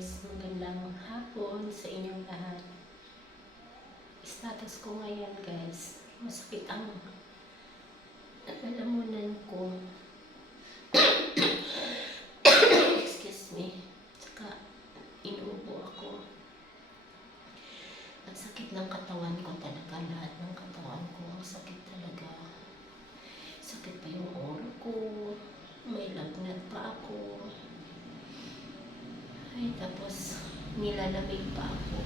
guys, magandang hapon sa inyong lahat. Status ko ngayon guys, masakit ang lalamunan ko. Excuse me. Saka inuubo ako. Ang sakit ng katawan ko talaga, lahat ng katawan ko, ang sakit talaga. Sakit pa yung ulo ko, may lagnat pa ako. Ay, tapos nilalamig pa ako.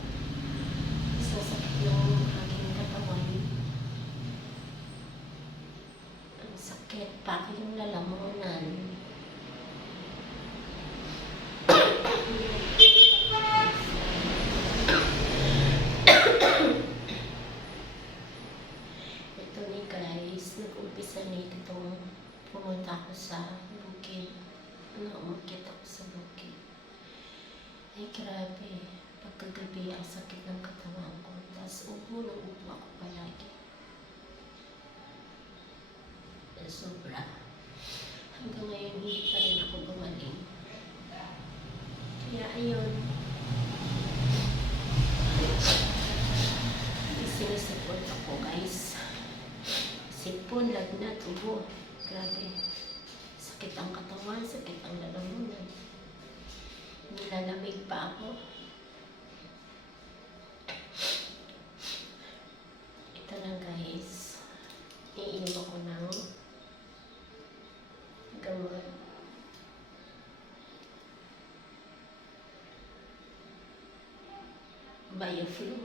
So, sakit yung aking katawan. Ang sakit pa yung lalamunan. Ito ni guys, nag-umpisa ni itong pumunta ako sa bukid. Umakit ako sa bukid. Ay, grabe. Pagkagabi, ang sakit ng katawan ko. Tapos, upo ako palagi. Sobra. Hanggang ngayon, hindi pa rin ako gumaling. Kaya, ayun. Sinisipon ako, guys. Sipon, lagnat, ubo. Grabe. Sakit ang katawan, sakit ang lalamunan. Nilalamig pa ako. Ito na guys. Iinom ako ng gamot. Bioflu.